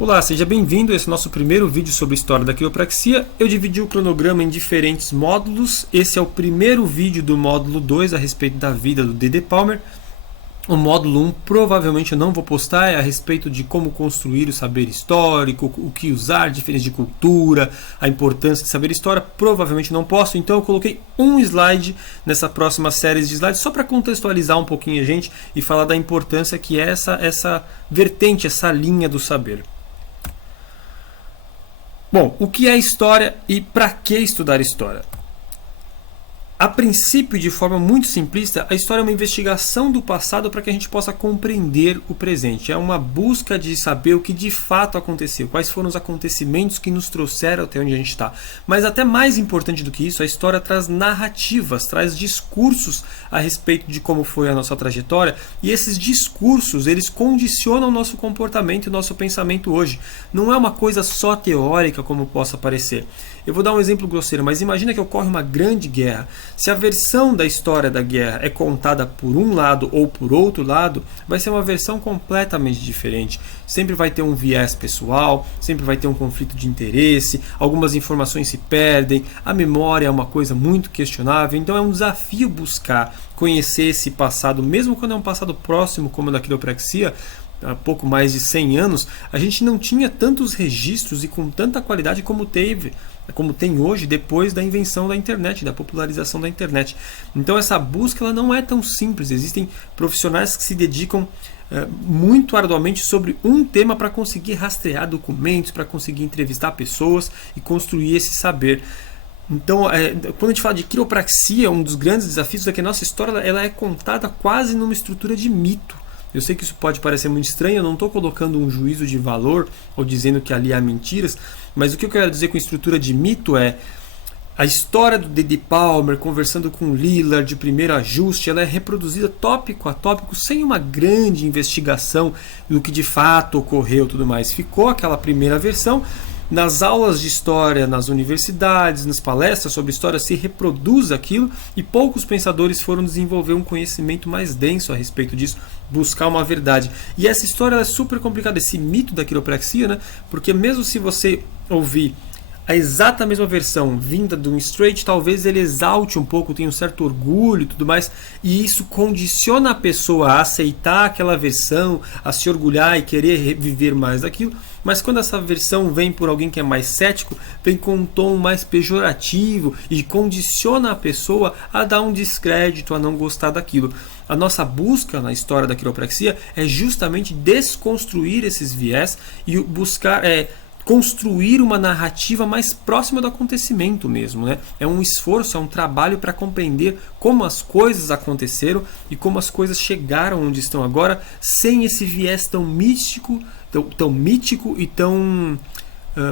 Olá, seja bem-vindo a esse nosso primeiro vídeo sobre a história da quiropraxia. Eu dividi o cronograma em diferentes módulos. Esse é o primeiro vídeo do módulo 2 a respeito da vida do D.D. Palmer. O módulo 1 provavelmente eu não vou postar, é a respeito de como construir o saber histórico, o que usar, diferença de cultura, a importância de saber história. Provavelmente não posto, então eu coloquei um slide nessa próxima série de slides só para contextualizar um pouquinho a gente e falar da importância que é essa vertente, essa linha do saber. Bom, o que é história e para que estudar história? A princípio, de forma muito simplista, a história é uma investigação do passado para que a gente possa compreender o presente. É uma busca de saber o que de fato aconteceu, quais foram os acontecimentos que nos trouxeram até onde a gente está. Mas até mais importante do que isso, a história traz narrativas, traz discursos a respeito de como foi a nossa trajetória, e esses discursos, eles condicionam o nosso comportamento e o nosso pensamento hoje. Não é uma coisa só teórica como possa parecer. Eu vou dar um exemplo grosseiro, mas imagina que ocorre uma grande guerra. Se a versão da história da guerra é contada por um lado ou por outro lado, vai ser uma versão completamente diferente. Sempre vai ter um viés pessoal, sempre vai ter um conflito de interesse, algumas informações se perdem, a memória é uma coisa muito questionável, então é um desafio buscar conhecer esse passado, mesmo quando é um passado próximo como da quiropraxia. Há pouco mais de 100 anos, a gente não tinha tantos registros e com tanta qualidade como tem hoje, depois da invenção da internet, da popularização da internet. Então essa busca ela não é tão simples. Existem profissionais que se dedicam muito arduamente sobre um tema para conseguir rastrear documentos, para conseguir entrevistar pessoas e construir esse saber. Então, quando a gente fala de quiropraxia, um dos grandes desafios é que a nossa história ela é contada quase numa estrutura de mito. Eu sei que isso pode parecer muito estranho, eu não estou colocando um juízo de valor ou dizendo que ali há mentiras, mas o que eu quero dizer com estrutura de mito é a história do D.D. Palmer conversando com Lillard de primeiro ajuste, ela é reproduzida tópico a tópico sem uma grande investigação do que de fato ocorreu e tudo mais. Ficou aquela primeira versão. Nas aulas de história, nas universidades, nas palestras sobre história se reproduz aquilo e poucos pensadores foram desenvolver um conhecimento mais denso a respeito disso, buscar uma verdade. E essa história é super complicada, esse mito da quiropraxia, né? Porque mesmo se você ouvir a exata mesma versão vinda de um straight, talvez ele exalte um pouco, tenha um certo orgulho e tudo mais, e isso condiciona a pessoa a aceitar aquela versão, a se orgulhar e querer viver mais daquilo. Mas quando essa versão vem por alguém que é mais cético, vem com um tom mais pejorativo e condiciona a pessoa a dar um descrédito, a não gostar daquilo. A nossa busca na história da quiropraxia é justamente desconstruir esses viés e buscar construir uma narrativa mais próxima do acontecimento mesmo, né? É um esforço, é um trabalho para compreender como as coisas aconteceram e como as coisas chegaram onde estão agora, sem esse viés tão místico, tão mítico e tão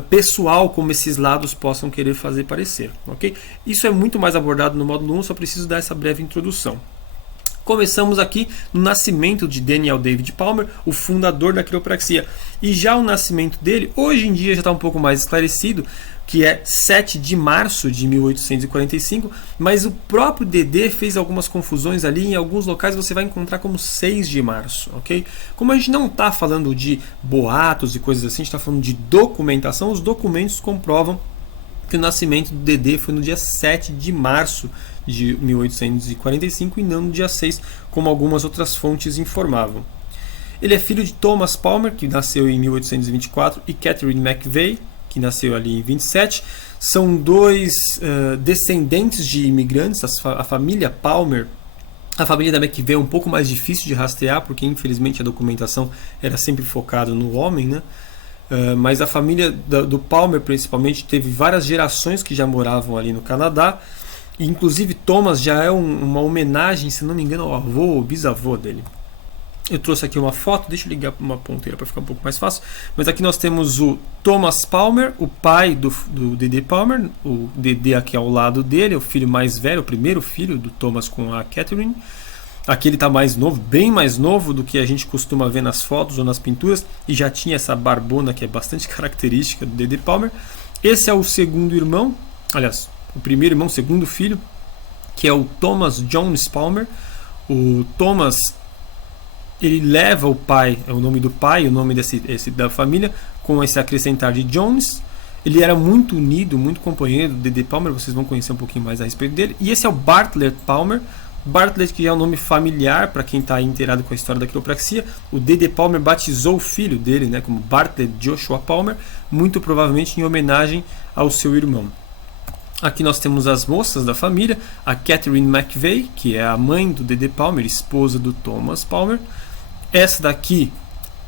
pessoal como esses lados possam querer fazer parecer, ok? Isso é muito mais abordado no módulo 1, só preciso dar essa breve introdução. Começamos aqui no nascimento de Daniel David Palmer, o fundador da quiropraxia. E já o nascimento dele, hoje em dia já está um pouco mais esclarecido, que é 7 de março de 1845, mas o próprio D.D. fez algumas confusões ali, em alguns locais você vai encontrar como 6 de março, ok? Como a gente não está falando de boatos e coisas assim, a gente está falando de documentação, os documentos comprovam que o nascimento do D.D. foi no dia 7 de março de 1845 e não no dia 6, como algumas outras fontes informavam. Ele é filho de Thomas Palmer, que nasceu em 1824, e Catherine McVeigh, que nasceu ali em 27. São dois descendentes de imigrantes, a família Palmer. A família da McVeigh é um pouco mais difícil de rastrear, porque infelizmente a documentação era sempre focada no homem, né? Mas a família do Palmer principalmente teve várias gerações que já moravam ali no Canadá. E, inclusive Thomas já é uma homenagem, se não me engano, ao avô ou bisavô dele. Eu trouxe aqui uma foto, deixa eu ligar uma ponteira para ficar um pouco mais fácil. Mas aqui nós temos o Thomas Palmer, o pai do D.D. Palmer. O D.D. aqui ao lado dele, é o filho mais velho, o primeiro filho do Thomas com a Catherine. Aqui ele está mais novo, bem mais novo do que a gente costuma ver nas fotos ou nas pinturas. E já tinha essa barbona que é bastante característica do D.D. Palmer. Esse é o segundo irmão, aliás, o primeiro irmão, segundo filho, que é o Thomas Jones Palmer. O Thomas ele leva o pai, o nome do pai, o nome da família, com esse acrescentar de Jones. Ele era muito unido, muito companheiro do D.D. Palmer, vocês vão conhecer um pouquinho mais a respeito dele. E esse é o Bartlett Palmer. Bartlett, que já é um nome familiar para quem está inteirado com a história da quiropraxia. O D.D. Palmer batizou o filho dele, né, como Bartlett Joshua Palmer, muito provavelmente em homenagem ao seu irmão. Aqui nós temos as moças da família, a Catherine McVeigh, que é a mãe do D.D. Palmer, esposa do Thomas Palmer. Essa daqui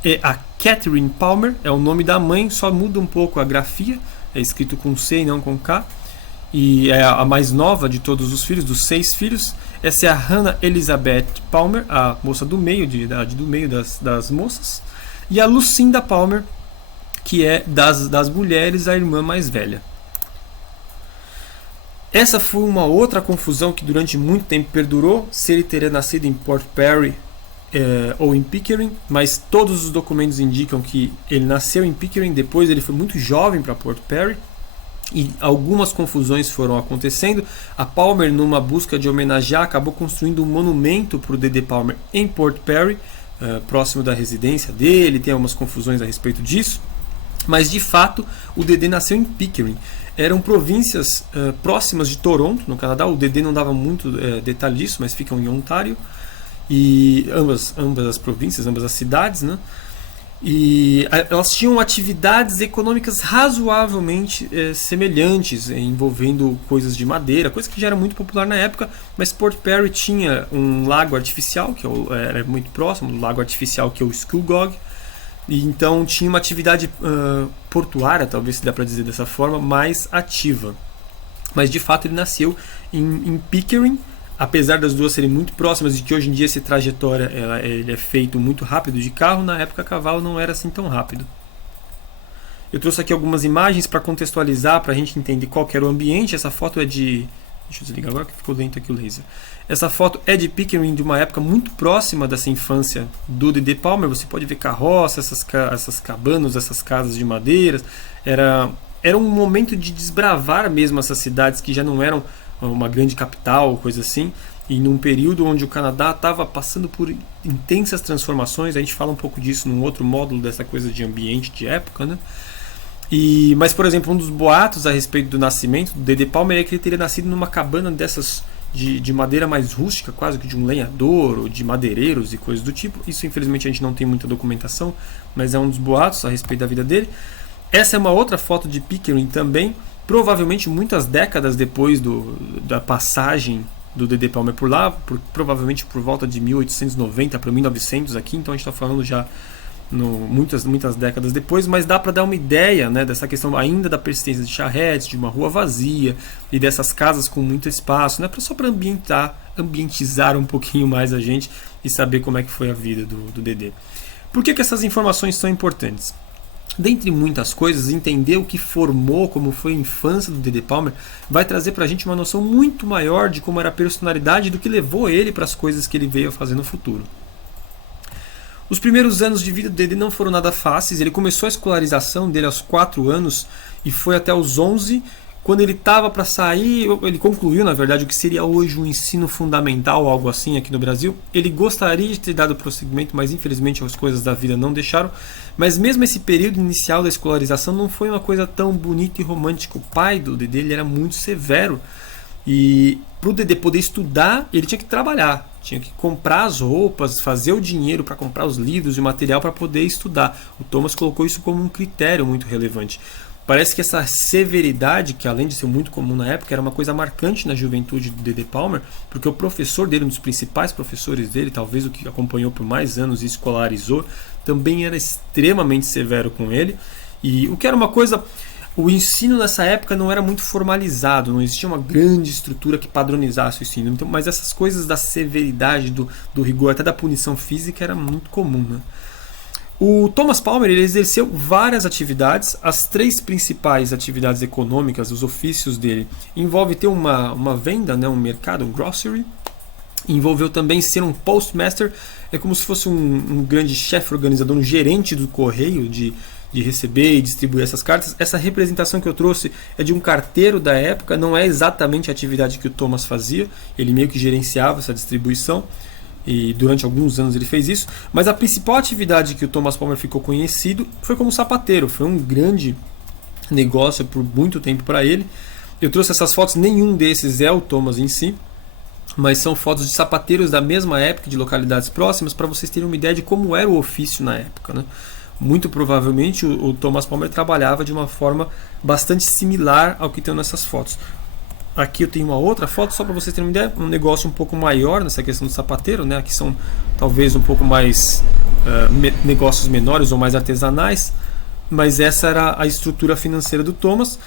é a Catherine Palmer, é o nome da mãe, só muda um pouco a grafia, é escrito com C e não com K. E é a mais nova de todos os filhos, dos 6 filhos. Essa é a Hannah Elizabeth Palmer, a moça do meio, de idade do meio das moças. E a Lucinda Palmer, que é das mulheres, a irmã mais velha. Essa foi uma outra confusão que durante muito tempo perdurou, se ele teria nascido em Port Perry ou em Pickering, mas todos os documentos indicam que ele nasceu em Pickering, depois ele foi muito jovem para Port Perry. E algumas confusões foram acontecendo. A Palmer, numa busca de homenagear, acabou construindo um monumento para o D.D. Palmer em Port Perry, próximo da residência dele. Tem algumas confusões a respeito disso. Mas, de fato, o D.D. nasceu em Pickering. Eram províncias próximas de Toronto, no Canadá. O D.D. não dava muito detalhe disso, mas ficam em Ontário. E ambas as províncias, ambas as cidades, né? E elas tinham atividades econômicas razoavelmente semelhantes, envolvendo coisas de madeira, coisa que já era muito popular na época, mas Port Perry tinha um lago artificial, que era muito próximo do lago artificial, que é o Scugog, e então tinha uma atividade portuária, talvez se dá para dizer dessa forma, mais ativa. Mas de fato ele nasceu em Pickering, apesar das duas serem muito próximas e que hoje em dia essa trajetória ele é feito muito rápido de carro, na época a cavalo não era assim tão rápido. Eu trouxe aqui algumas imagens para contextualizar, para a gente entender qual que era o ambiente. Essa foto é de... Deixa eu desligar agora que ficou lento aqui o laser. Essa foto é de Pickering, de uma época muito próxima dessa infância do D.D. Palmer. Você pode ver carroça, essas cabanas, essas casas de madeira. Era um momento de desbravar mesmo essas cidades que já não eram uma grande capital, coisa assim, e num período onde o Canadá estava passando por intensas transformações. A gente fala um pouco disso num outro módulo dessa coisa de ambiente de época, né? Mas, por exemplo, um dos boatos a respeito do nascimento do D.D. Palmer é que ele teria nascido numa cabana dessas de madeira mais rústica, quase que de um lenhador ou de madeireiros e coisas do tipo. Isso, infelizmente, a gente não tem muita documentação, mas é um dos boatos a respeito da vida dele. Essa é uma outra foto de Pickering também, provavelmente muitas décadas depois da passagem do D.D. Palmer por lá, provavelmente por volta de 1890 para 1900 aqui, então a gente está falando já muitas décadas depois, mas dá para dar uma ideia, né, dessa questão ainda da persistência de charretes, de uma rua vazia e dessas casas com muito espaço, né, só para ambientizar um pouquinho mais a gente e saber como é que foi a vida do D.D. Por que essas informações são importantes? Dentre muitas coisas, entender o que formou, como foi a infância do D.D. Palmer, vai trazer para a gente uma noção muito maior de como era a personalidade e do que levou ele para as coisas que ele veio a fazer no futuro. Os primeiros anos de vida do D.D. não foram nada fáceis. Ele começou a escolarização dele aos 4 anos e foi até os 11. Quando ele estava para sair, ele concluiu, na verdade, o que seria hoje um ensino fundamental, algo assim aqui no Brasil. Ele gostaria de ter dado prosseguimento, mas infelizmente as coisas da vida não deixaram. Mas mesmo esse período inicial da escolarização não foi uma coisa tão bonita e romântica. O pai do D.D. ele era muito severo. E para o D.D. poder estudar, ele tinha que trabalhar. Tinha que comprar as roupas, fazer o dinheiro para comprar os livros e o material para poder estudar. O Thomas colocou isso como um critério muito relevante. Parece que essa severidade, que além de ser muito comum na época, era uma coisa marcante na juventude do D.D. Palmer, porque o professor dele, um dos principais professores dele, talvez o que acompanhou por mais anos e escolarizou, também era extremamente severo com ele. E o que era uma coisa... O ensino nessa época não era muito formalizado, não existia uma grande estrutura que padronizasse o ensino. Então, mas essas coisas da severidade, do rigor, até da punição física, era muito comum, né? O Thomas Palmer ele exerceu várias atividades. As 3 principais atividades econômicas, os ofícios dele, envolve ter uma venda, né, um mercado, um grocery. Envolveu também ser um postmaster, é como se fosse um grande chefe organizador, um gerente do correio de receber e distribuir essas cartas. Essa representação que eu trouxe é de um carteiro da época, não é exatamente a atividade que o Thomas fazia, ele meio que gerenciava essa distribuição. e durante alguns anos ele fez isso, mas a principal atividade que o Thomas Palmer ficou conhecido foi como sapateiro. Foi um grande negócio por muito tempo para ele. Eu trouxe essas fotos, nenhum desses é o Thomas em si, mas são fotos de sapateiros da mesma época, de localidades próximas, para vocês terem uma ideia de como era o ofício na época, né? Muito provavelmente o Thomas Palmer trabalhava de uma forma bastante similar ao que tem nessas fotos. Aqui eu tenho uma outra foto, só para vocês terem uma ideia, um negócio um pouco maior nessa questão do sapateiro, né? Aqui são talvez um pouco mais negócios menores ou mais artesanais, mas essa era a estrutura financeira do Thomas.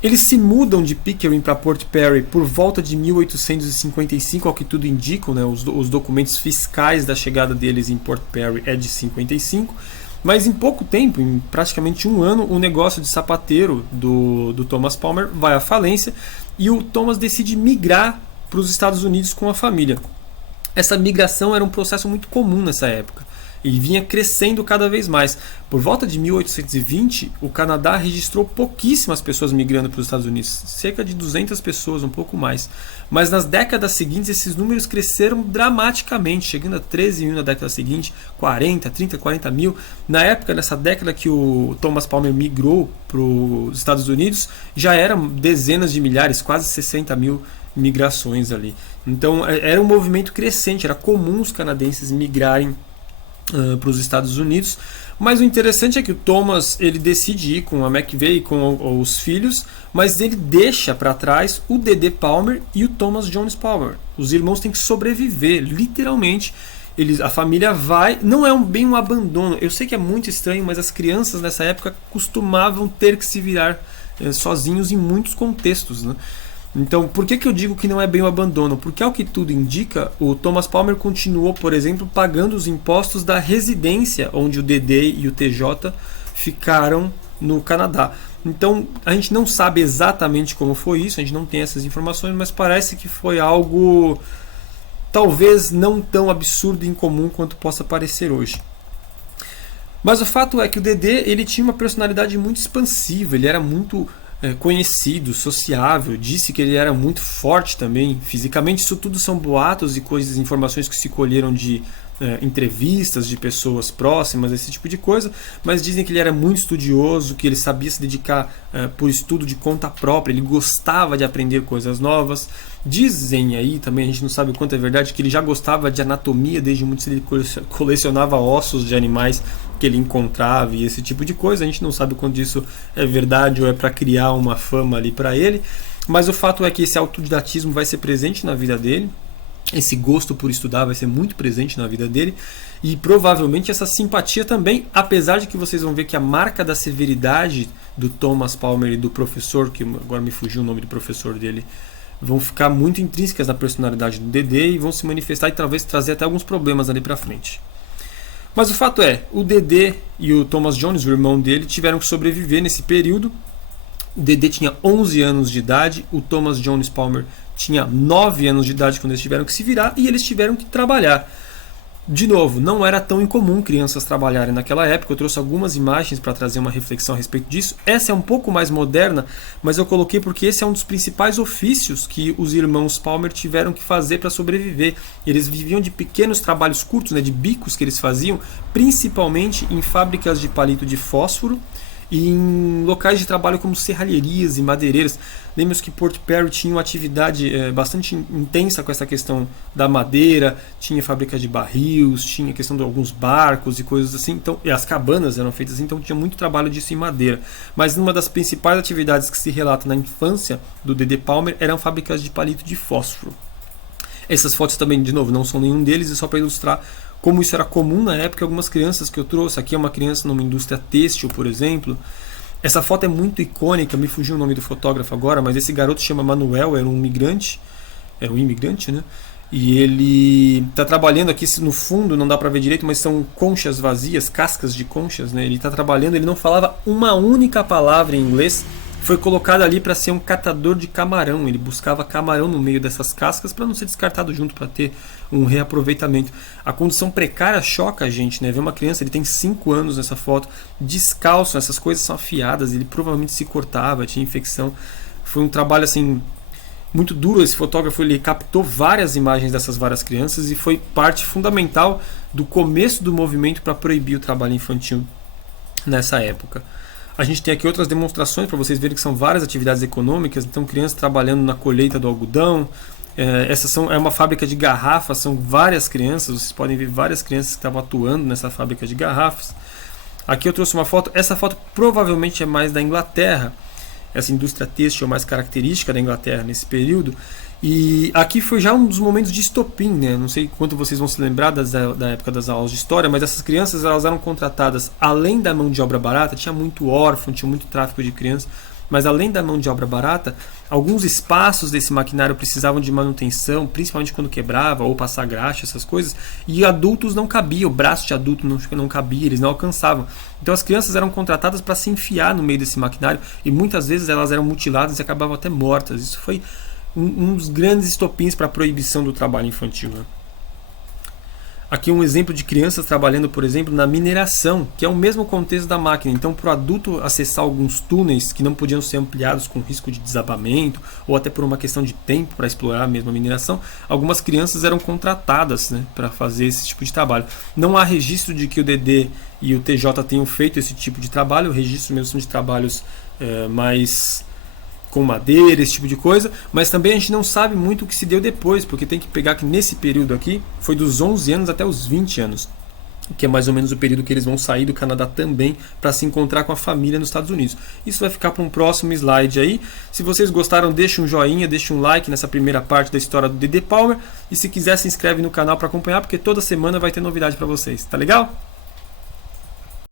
Eles se mudam de Pickering para Port Perry por volta de 1855, ao que tudo indica, né? Os documentos fiscais da chegada deles em Port Perry é de 55, mas em pouco tempo, em praticamente um ano, o negócio de sapateiro do Thomas Palmer vai à falência e o Thomas decide migrar para os Estados Unidos com a família. Essa migração era um processo muito comum nessa época e vinha crescendo cada vez mais. Por volta de 1820, o Canadá registrou pouquíssimas pessoas migrando para os Estados Unidos, cerca de 200 pessoas, um pouco mais. Mas nas décadas seguintes, esses números cresceram dramaticamente, chegando a 13 mil na década seguinte, 40, 30, 40 mil. Na época, nessa década que o Thomas Palmer migrou para os Estados Unidos, já eram dezenas de milhares, quase 60 mil migrações ali. Então era um movimento crescente, era comum os canadenses migrarem para os Estados Unidos, mas o interessante é que o Thomas ele decide ir com a McVeigh e com os filhos, mas ele deixa para trás o D.D. Palmer e o Thomas Jones Palmer. Os irmãos têm que sobreviver, literalmente. A família vai, não é bem um abandono. Eu sei que é muito estranho, mas as crianças nessa época costumavam ter que se virar sozinhos em muitos contextos, né? Então, por que eu digo que não é bem o abandono? Porque, ao que tudo indica, o Thomas Palmer continuou, por exemplo, pagando os impostos da residência onde o DD e o TJ ficaram no Canadá. Então, a gente não sabe exatamente como foi isso, a gente não tem essas informações, mas parece que foi algo talvez não tão absurdo e incomum quanto possa parecer hoje. Mas o fato é que o DD ele tinha uma personalidade muito expansiva, ele era muito conhecido, sociável, disse que ele era muito forte também fisicamente. Isso tudo são boatos e coisas, informações que se colheram de entrevistas de pessoas próximas, esse tipo de coisa, mas dizem que ele era muito estudioso, que ele sabia se dedicar por estudo de conta própria, ele gostava de aprender coisas novas. Dizem aí, também a gente não sabe o quanto é verdade, que ele já gostava de anatomia desde muito cedo, ele colecionava ossos de animais que ele encontrava e esse tipo de coisa. A gente não sabe o quanto isso é verdade ou é para criar uma fama ali para ele, mas o fato é que esse autodidatismo vai ser presente na vida dele, esse gosto por estudar vai ser muito presente na vida dele e provavelmente essa simpatia também, apesar de que vocês vão ver que a marca da severidade do Thomas Palmer e do professor, que agora me fugiu o nome do professor dele, vão ficar muito intrínsecas na personalidade do DD e vão se manifestar e talvez trazer até alguns problemas ali para frente. Mas o fato é, o DD e o Thomas Jones, o irmão dele, tiveram que sobreviver nesse período. O DD tinha 11 anos de idade, o Thomas Jones Palmer tinha 9 anos de idade quando eles tiveram que se virar e eles tiveram que trabalhar. De novo, não era tão incomum crianças trabalharem naquela época. Eu trouxe algumas imagens para trazer uma reflexão a respeito disso. Essa é um pouco mais moderna, mas eu coloquei porque esse é um dos principais ofícios que os irmãos Palmer tiveram que fazer para sobreviver. Eles viviam de pequenos trabalhos curtos, né, de bicos que eles faziam, principalmente em fábricas de palito de fósforo e em locais de trabalho como serralherias e madeireiras. Lembra-se que Port Perry tinha uma atividade bastante intensa com essa questão da madeira, tinha fábrica de barris, tinha a questão de alguns barcos e coisas assim, então, e as cabanas eram feitas assim, então tinha muito trabalho disso em madeira. Mas uma das principais atividades que se relata na infância do D.D. Palmer eram fábricas de palito de fósforo. Essas fotos também, de novo, não são nenhum deles, é só para ilustrar como isso era comum na época. Algumas crianças que eu trouxe, aqui é uma criança numa indústria têxtil, por exemplo. Essa foto é muito icônica, me fugiu o nome do fotógrafo agora, mas esse garoto se chama Manuel, era um imigrante, né? E ele está trabalhando aqui, no fundo não dá para ver direito, mas são conchas vazias, cascas de conchas, né? Ele está trabalhando, ele não falava uma única palavra em inglês, foi colocado ali para ser um catador de camarão. Ele buscava camarão no meio dessas cascas para não ser descartado junto, para ter um reaproveitamento. A condição precária choca a gente, né? Ver uma criança, ele tem 5 anos nessa foto, descalço, essas coisas são afiadas, ele provavelmente se cortava, tinha infecção. Foi um trabalho assim muito duro. Esse fotógrafo ele captou várias imagens dessas várias crianças e foi parte fundamental do começo do movimento para proibir o trabalho infantil nessa época. A gente tem aqui outras demonstrações para vocês verem que são várias atividades econômicas. Então, crianças trabalhando na colheita do algodão. É uma fábrica de garrafas, são várias crianças. Vocês podem ver várias crianças que estavam atuando nessa fábrica de garrafas. Aqui eu trouxe uma foto. Essa foto provavelmente é mais da Inglaterra. Essa indústria têxtil é mais característica da Inglaterra nesse período. E aqui foi já um dos momentos de estopim, né? Não sei quanto vocês vão se lembrar da época das aulas de história, mas essas crianças elas eram contratadas além da mão de obra barata. Tinha muito órfão, tinha muito tráfico de crianças, mas além da mão de obra barata, alguns espaços desse maquinário precisavam de manutenção, principalmente quando quebrava ou passar graxa, essas coisas, e adultos não cabiam, o braço de adulto não cabia, eles não alcançavam. Então as crianças eram contratadas para se enfiar no meio desse maquinário e muitas vezes elas eram mutiladas e acabavam até mortas. Isso foi um dos grandes estopins para a proibição do trabalho infantil, né? Aqui um exemplo de crianças trabalhando, por exemplo, na mineração, que é o mesmo contexto da máquina. Então, para o adulto acessar alguns túneis que não podiam ser ampliados com risco de desabamento, ou até por uma questão de tempo para explorar mesmo a mineração, algumas crianças eram contratadas, né, para fazer esse tipo de trabalho. Não há registro de que o DD e o TJ tenham feito esse tipo de trabalho, o registro mesmo são de trabalhos mais com madeira, esse tipo de coisa, mas também a gente não sabe muito o que se deu depois, porque tem que pegar que nesse período aqui foi dos 11 anos até os 20 anos, que é mais ou menos o período que eles vão sair do Canadá também para se encontrar com a família nos Estados Unidos. Isso vai ficar para um próximo slide aí. Se vocês gostaram, deixe um joinha, deixe um like nessa primeira parte da história do DD Palmer, e se quiser se inscreve no canal para acompanhar, porque toda semana vai ter novidade para vocês, tá legal?